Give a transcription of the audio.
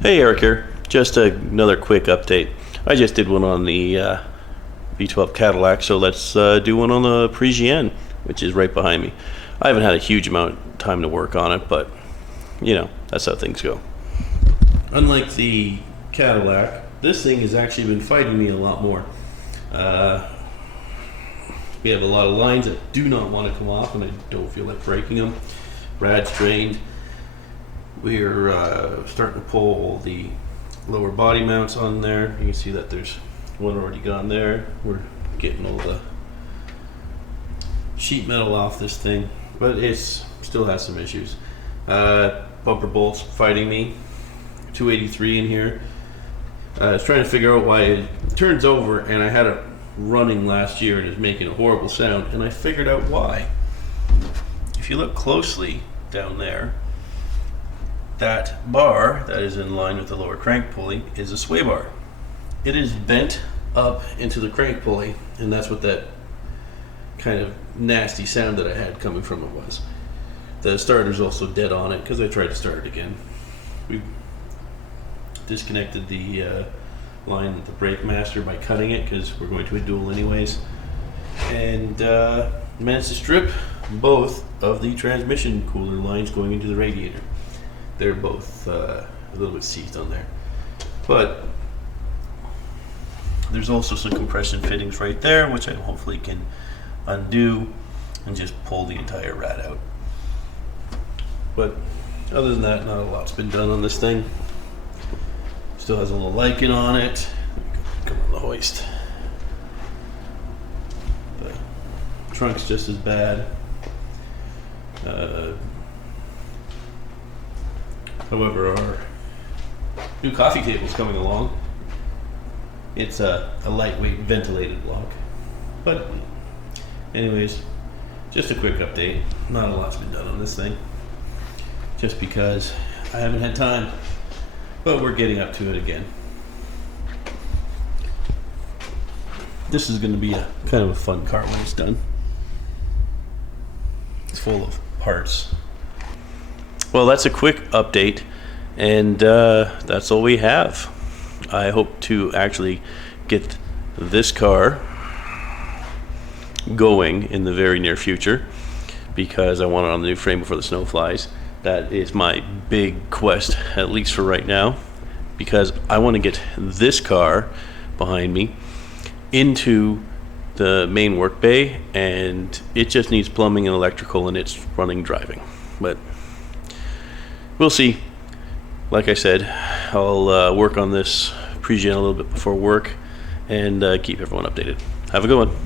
Hey, Eric here. Just another quick update. I just did one on the V12 Cadillac, so let's do one on the Parisienne, which is right behind me. I haven't had a huge amount of time to work on it, but you know, that's how things go. Unlike the Cadillac, this thing has actually been fighting me a lot more. We have a lot of lines that do not want to come off, and I don't feel like breaking them. Rad's drained. We're starting to pull all the lower body mounts on there. You can see that there's one already gone there. We're getting all the sheet metal off this thing, but it's still has some issues. Bumper bolts fighting me. 283 in here. I was trying to figure out why it turns over, and I had it running last year and it's making a horrible sound, and I figured out why. If you look closely down there, that bar that is in line with the lower crank pulley is a sway bar. It is bent up into the crank pulley, and that's what that kind of nasty sound that I had coming from it was. The starter's also dead on it because I tried to start it again. We disconnected the line with the brake master by cutting it because we're going to a dual anyways, and managed to strip both of the transmission cooler lines going into the radiator. They're both a little bit seized on there, but there's also some compression fittings right there, which I hopefully can undo and just pull the entire rad out. But other than that, not a lot's been done on this thing. Still has a little lichen on it. Come on the hoist. The trunk's just as bad. However, our new coffee table's coming along. It's a lightweight ventilated block. But anyways, just a quick update. Not a lot's been done on this thing, just because I haven't had time. But we're getting up to it again. This is going to be a kind of a fun car when it's done. It's full of parts. Well, that's a quick update, and that's all we have. I hope to actually get this car going in the very near future, because I want it on the new frame before the snow flies. That is my big quest, at least for right now, because I want to get this car behind me into the main work bay, and it just needs plumbing and electrical, and it's running driving. But we'll see. Like I said, I'll work on this Parisienne a little bit before work and keep everyone updated. Have a good one.